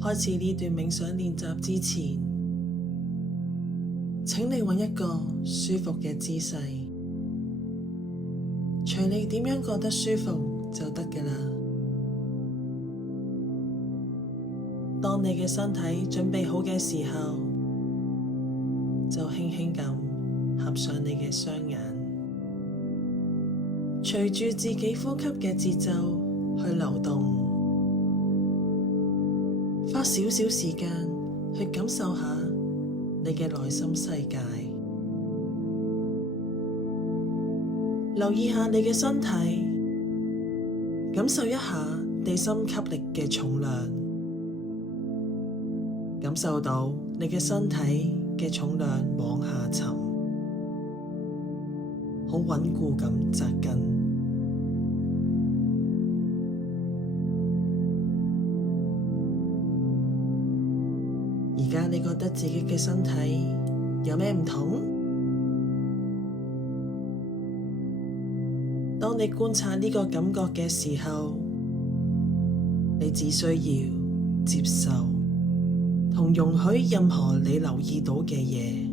開始呢段冥想練習之前，請你揾一個舒服嘅姿勢，隨你點樣覺得舒服就得㗎喇。當你嘅身體準備好嘅時候，就輕輕咁合上你嘅雙眼，隨住自己呼吸嘅節奏去流動，花少少時間去感受下你嘅內心世界，留意下你嘅身體，感受一下地心吸力嘅重量，感受到你嘅身體嘅重量往下沉，好穩固咁扎根。而家你覺得自己嘅身體有咩唔同？當你觀察呢個感覺嘅時候，你只需要接受同容許任何你留意到嘅嘢，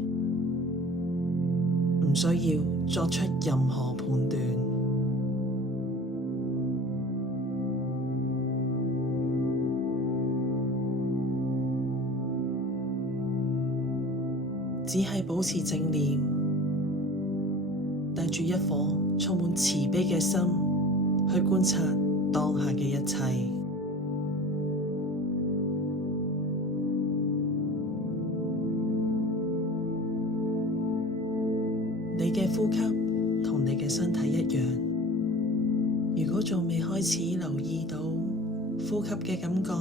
唔需要作出任何判斷。只係保持正念，帶住一顆充滿慈悲嘅心去觀察當下嘅一切。你嘅呼吸同你嘅身體一樣，如果仲未開始留意到呼吸嘅感覺，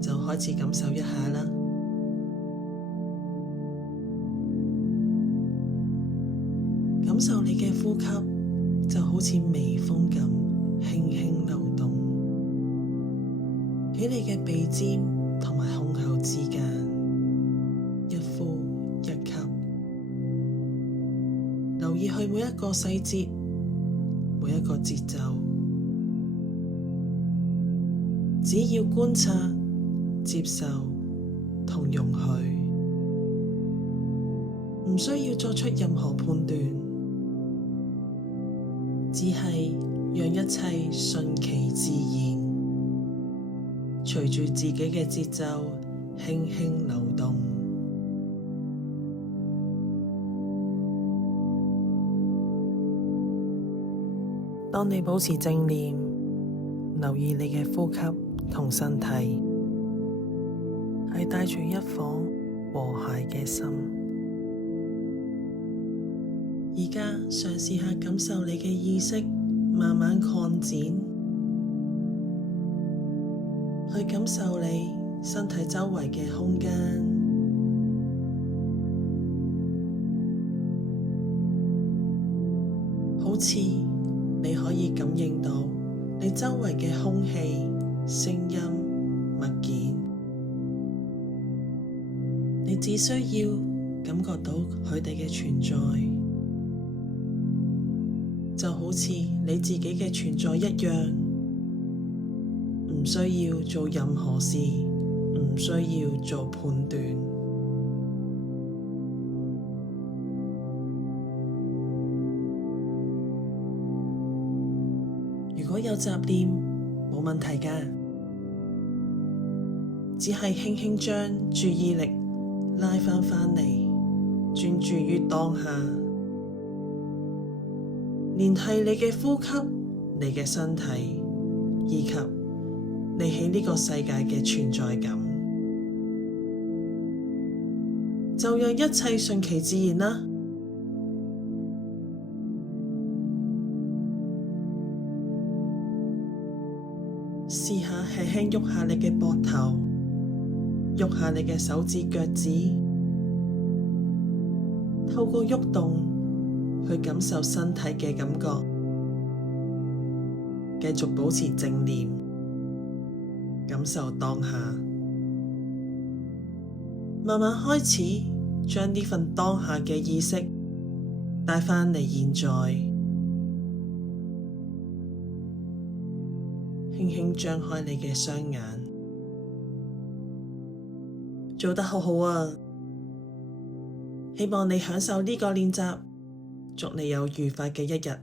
就開始感受一下啦。感受你嘅呼吸就好似微風咁輕輕流動，喺你嘅鼻尖同埋胸口之間，一呼一吸，留意去每一個細節，每一個節奏，只要觀察、接受同容許，唔需要作出任何判斷，只係讓一切順其自然，隨住自己嘅節奏輕輕流動。當你保持正念，留意你嘅呼吸同身體，係帶住一顆和諧嘅心。而家嘗試下感受你嘅意識慢慢擴展，去感受你身體周圍嘅空間，好似你可以感應到你周圍嘅空氣、聲音、物件，你只需要感覺到佢哋嘅存在，就好似你自己嘅存在一樣，唔需要做任何事，唔需要做判斷。如果有雜念，冇問題㗎，只係輕輕將注意力拉返嚟，專注於當下。聯繫你嘅呼吸、你嘅身體，以及你喺呢個世界嘅存在感，就讓一切順其自然啦。試下輕輕喐下你嘅膊頭，喐下你嘅手指腳趾，透過喐動去感受身體嘅感覺，繼續保持正念，感受當下，慢慢開始將呢份當下嘅意識帶返嚟現在，輕輕張開你嘅雙眼，做得好好啊！希望你享受呢個練習，祝你有愉快嘅一日。